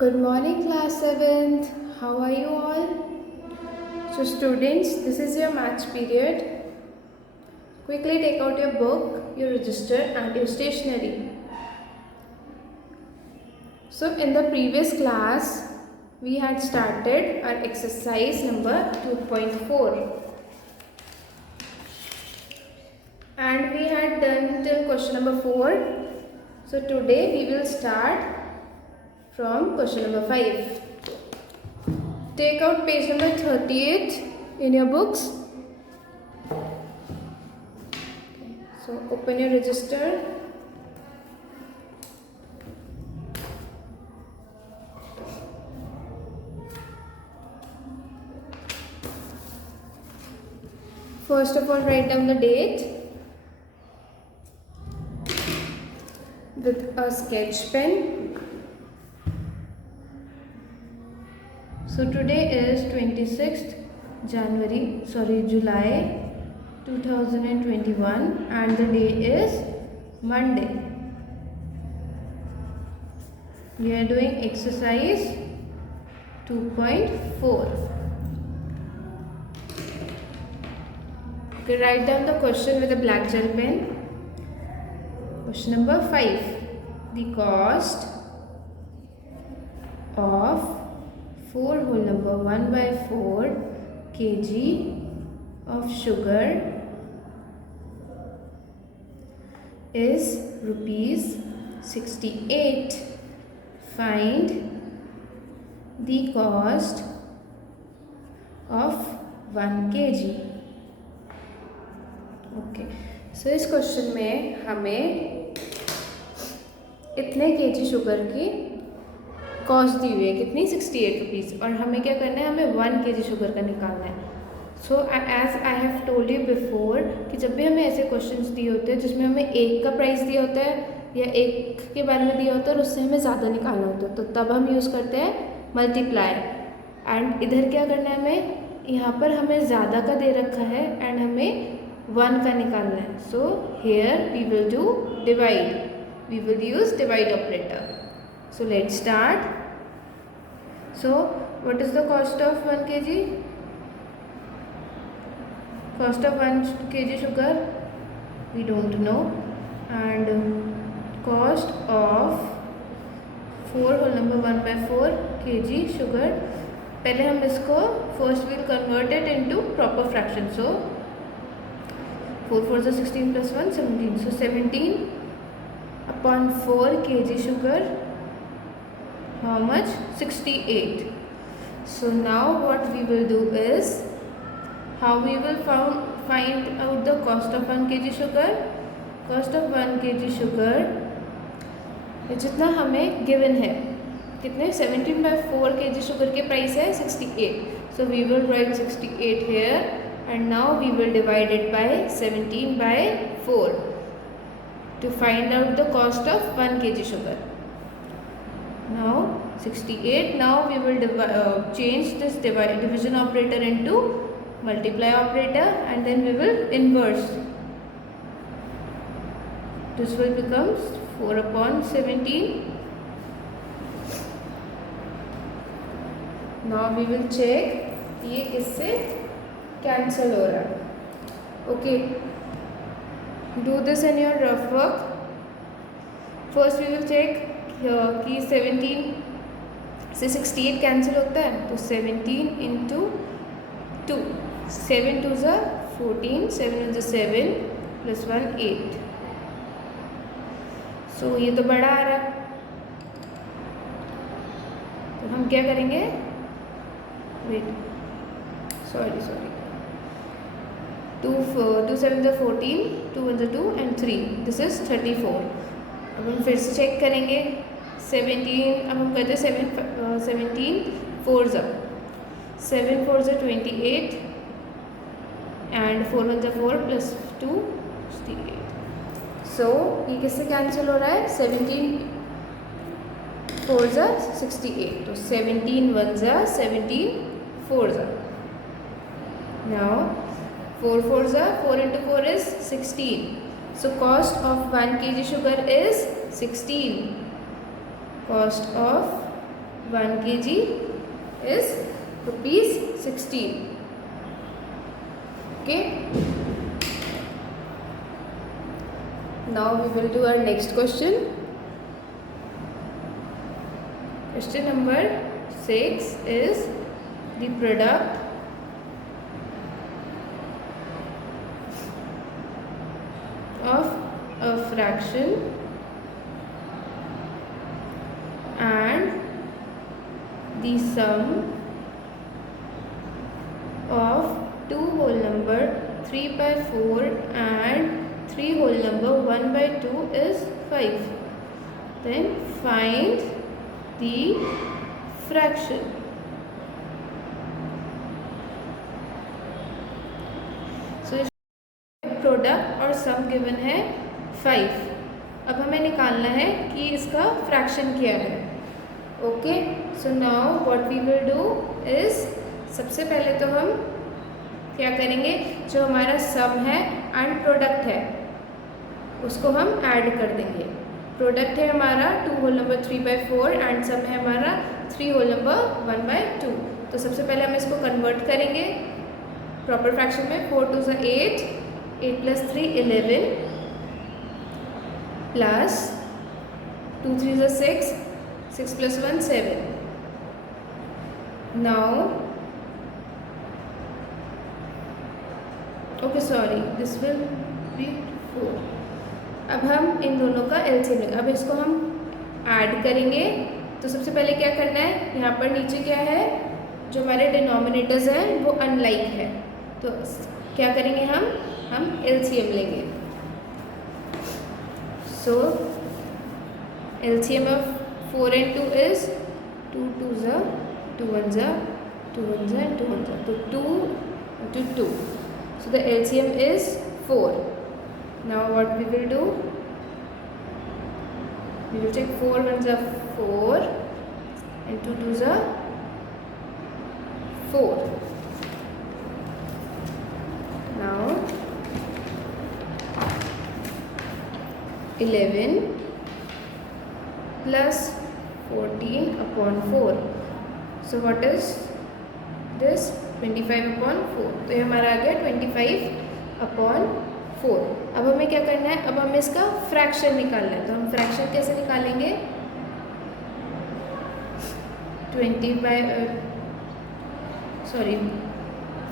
Good morning, class 7th. How are you all? So, students, this is your maths period. Quickly take out your book, your register, and your stationery. So, in the previous class, we had started our exercise number 2.4. And we had done till question number 4. So, today we will start from question number 5. Take out page number 38 in your books. So open your register. First of all, write down the date with a sketch pen. So today is 26th July 2021 and the day is Monday. We are doing exercise 2.4. Okay, write down the question with a black gel pen. Question number 5. The cost of 4 whole number 1/4 kg of sugar is ₹68. Find the cost of 1 kg. Okay, सो इस question में हमें इतने KG sugar की cost दी हुई है, कितनी 68 rupees, और हमें क्या करना है, हमें 1 kg शुगर का निकालना है. So as I have told you before कि जब भी हमें ऐसे क्वेश्चंस दिए होते हैं जिसमें हमें एक का प्राइस दिया होता है या एक के बारे में दिया होता है और उससे हमें ज़्यादा निकालना होता है, तो तब हम यूज़ करते हैं मल्टीप्लाई. एंड इधर क्या करना है, हमें यहाँ पर हमें ज़्यादा का दे रखा है एंड हमें 1 का निकालना है. So here we will do divide. We will use divide operator. So let's start. So what is the cost of 1 kg? Cost of 1 kg sugar we don't know, and cost of 4 whole number 1/4 kg sugar. पहले हम इसको first we'll convert it into proper fraction. So 4 4s are 16 plus 1 17. So 17 upon 4 kg sugar. How much? 68. So now what we will do is, how we will find out the cost of 1 kg sugar. Cost of 1 kg sugar जितना हमें given है, कितने 17/4 kg sugar के price है 68. So we will write 68 here and now we will divide it by 17/4 to find out the cost of 1 kg sugar. Now 68. Now we will change this division operator into multiply operator and then we will inverse. This will become 4 upon 17. Now we will check ये किससे cancel हो रहा है. Okay. Do this in your rough work. First we will check कि 17 से 68 cancel होता है, तो 17 into 2. 7 2s are 14, 7 1s are 7 plus 1 8. सो ये तो बड़ा आ रहा है, तो हम क्या करेंगे, wait sorry 2 7s are 14, 2 1s are 2 and 3. This is 34. अब हम फिर से चेक करेंगे 17. अब हम कहते हैं 17 4s are 7 4s are 28 and 4 1s are 4 plus 2 68. सो ये किससे कैंसिल हो रहा है, 17 4s are 68. तो 17 1s are 17 4s are. Now 4 4s are 4 into 4 is 16. So cost of 1 kg sugar is 16. Cost of 1 kg is ₹16. Okay. Now we will do our next question. Question number 6 is the product of a fraction and the sum of 2 whole number 3/4 and 3 whole number 1/2 is 5. Then find the fraction. So product और सम given है 5. अब हमें निकालना है कि इसका fraction क्या है. Okay, so now what we will do is, सबसे पहले तो हम क्या करेंगे, जो हमारा सम है एंड प्रोडक्ट है उसको हम ऐड कर देंगे. प्रोडक्ट है हमारा 2 होल नंबर 3/4 एंड सम है हमारा 3 होल नंबर 1/2. तो सबसे पहले हम इसको कन्वर्ट करेंगे प्रॉपर फ्रैक्शन में. 4 2 = 8, 8 + 3 11 plus 2 3 = 6, 6 + 1 7. Now okay sorry, this will be 4. अब हम इन दोनों का एलसीएम लेंगे. अब इसको हम ऐड करेंगे. तो सबसे पहले क्या करना है, यहाँ पर नीचे क्या है, जो हमारे डिनोमिनेटर्स हैं वो अनलाइक है. तो क्या करेंगे हम एलसीएम लेंगे. सो एलसीएम ऑफ 4 and 2 is 2 2 = 2 1 = 2 1 = 2 1 = तो 2 into 2. So the LCM is 4. Now what we will do, we will take 4 1s are 4 and 2 2s are 4. Now 11 plus 14/4. So what is this? 25/4. तो ये हमारा आ गया 25/4. अब हमें क्या करना है, अब हमें इसका फ्रैक्शन निकालना है. तो हम फ्रैक्शन कैसे निकालेंगे,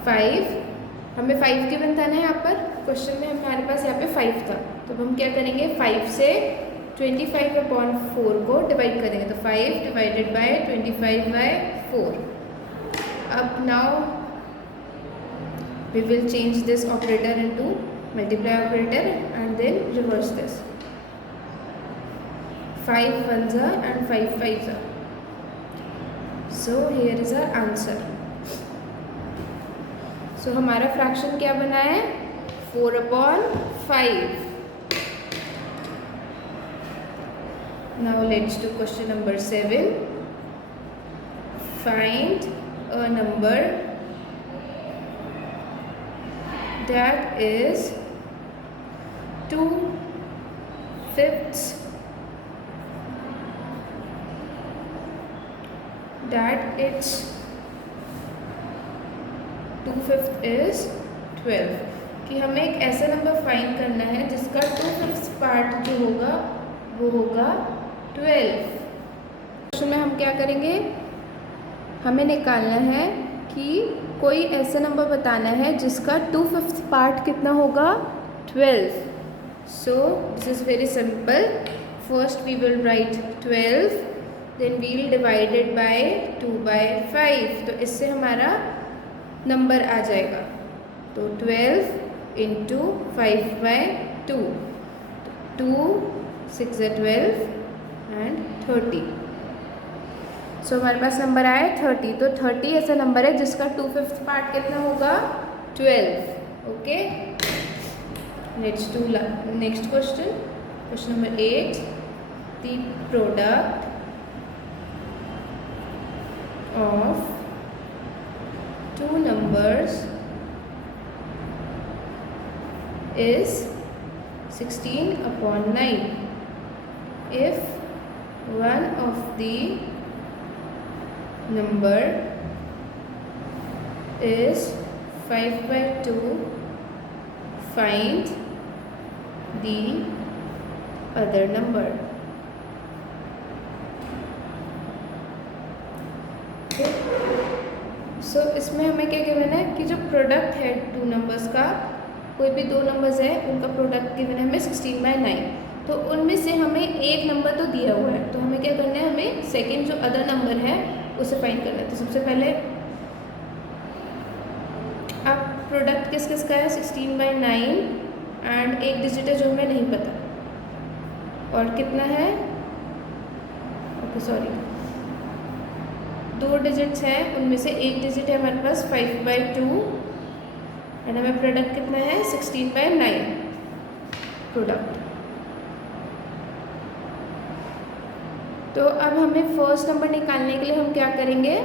5. हमें 5 गिवन था ना यहाँ पर क्वेश्चन में, हमारे पास यहाँ पे 5 था. तो हम क्या करेंगे, 5 से 25/4 को डिवाइड करेंगे. तो 5 / 25/4. अब now we will change this operator into multiply operator and then reverse this. 5 1s are and 5 5s are. So here is our answer. So हमारा फ्रैक्शन क्या बना है, 4/5. Now let's do question number 7. Find a number that is 2/5 that its 2/5 is 12. कि हमें एक ऐसा number find करना है जिसका 2/5 पार्ट जो होगा वो होगा 12. क्वेश्चन में हम क्या करेंगे, हमें निकालना है कि कोई ऐसा नंबर बताना है जिसका 2/5 पार्ट कितना होगा, 12. So this is very simple. First we will write 12, then we'll divided by 2/5. तो इससे हमारा नंबर आ जाएगा. तो 12 × 5/2. 2 6 = 12 and 30. सो हमारे पास नंबर आया 30. तो 30 ऐसा नंबर है जिसका 2/5 पार्ट कितना होगा, 12. Okay, let's do next question. Question number 8. The product of 2 numbers is 16/9 if one of the number is 5/2. Find the other number. सो इसमें हमें क्या गिवन है कि जो प्रोडक्ट है टू नंबर्स का, कोई भी दो नंबर्स है उनका प्रोडक्ट गिवन है हमें 16/9। तो उनमें से हमें एक नंबर तो दिया हुआ है, तो हमें क्या करना है, हमें सेकंड जो अदर नंबर है उसे फाइंड करना है। तो सबसे पहले अब प्रोडक्ट किस किस का है, 16/9 एंड एक डिजिट है जो हमें नहीं पता, और कितना है, ओके सॉरी, दो डिजिट्स हैं, उनमें से एक डिजिट है हमारे पास 5/2 एंड हमें प्रोडक्ट कितना है 16/9 प्रोडक्ट। तो अब हमें फर्स्ट नंबर निकालने के लिए हम क्या करेंगे,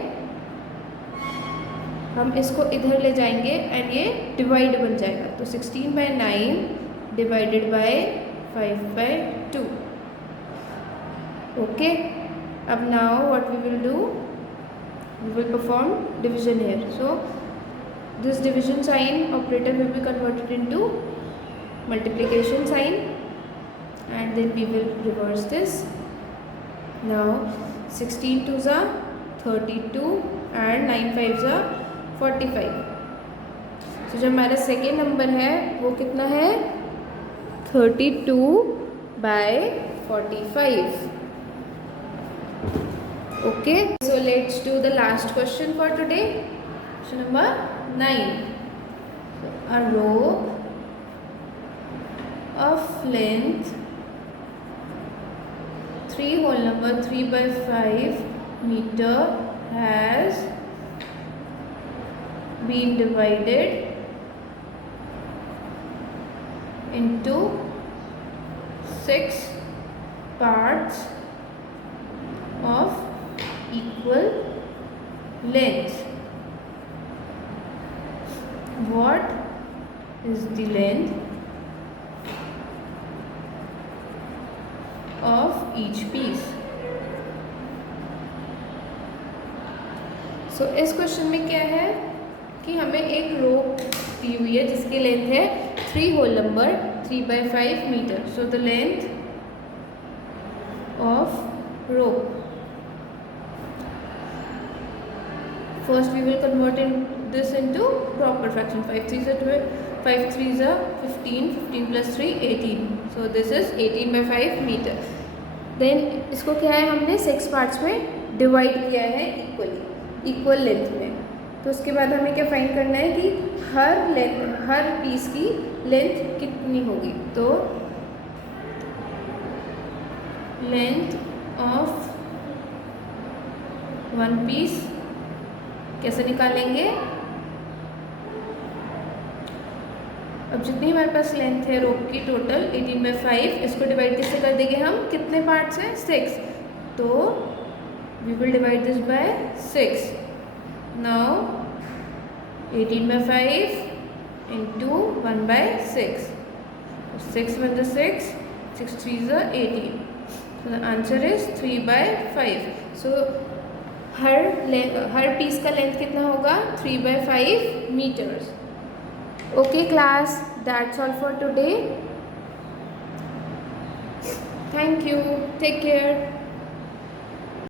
हम इसको इधर ले जाएंगे एंड ये डिवाइड बन जाएगा। तो 16/9 डिवाइडेड बाय 5/2। ओके, अब now what we will do, we will perform division here. So this division sign operator will be converted into multiplication sign and then we will reverse this. Now 16 2s are 32 and 9 5s are 45. So जो हमारा second number है वो कितना है 32/45. Okay, so let's do the last question for today. Question number 9. So, a rope of length 3/5 meter has been divided into 6 parts of equal length. What is the length of each piece? So इस question में क्या है कि हमें एक रोप दी हुई है जिसकी लेंथ है 3/5 metre. So the length of rope, first we will convert this into proper fraction. 5 3s are 12, 5 3s are 15, 15 plus 3 18. So this is 18/5 meter. Then इसको क्या है, हमने 6 पार्ट्स में डिवाइड किया है इक्वल लेंथ में। तो उसके बाद हमें क्या फाइंड करना है कि हर पीस की लेंथ कितनी होगी। तो लेंथ ऑफ वन पीस कैसे निकालेंगे, अब जितनी हमारे पास लेंथ है रोप की टोटल 18/5, इसको डिवाइड किससे कर देंगे हम, कितने पार्ट्स हैं 6, तो we will divide this by 6. Now 18/5 into 1/6, 6 1 is 6, 6 3s are 18. So the answer is 3/5. So हर पीस का लेंथ कितना होगा 3/5 meters. Okay class, that's all for today. Thank you. Take care.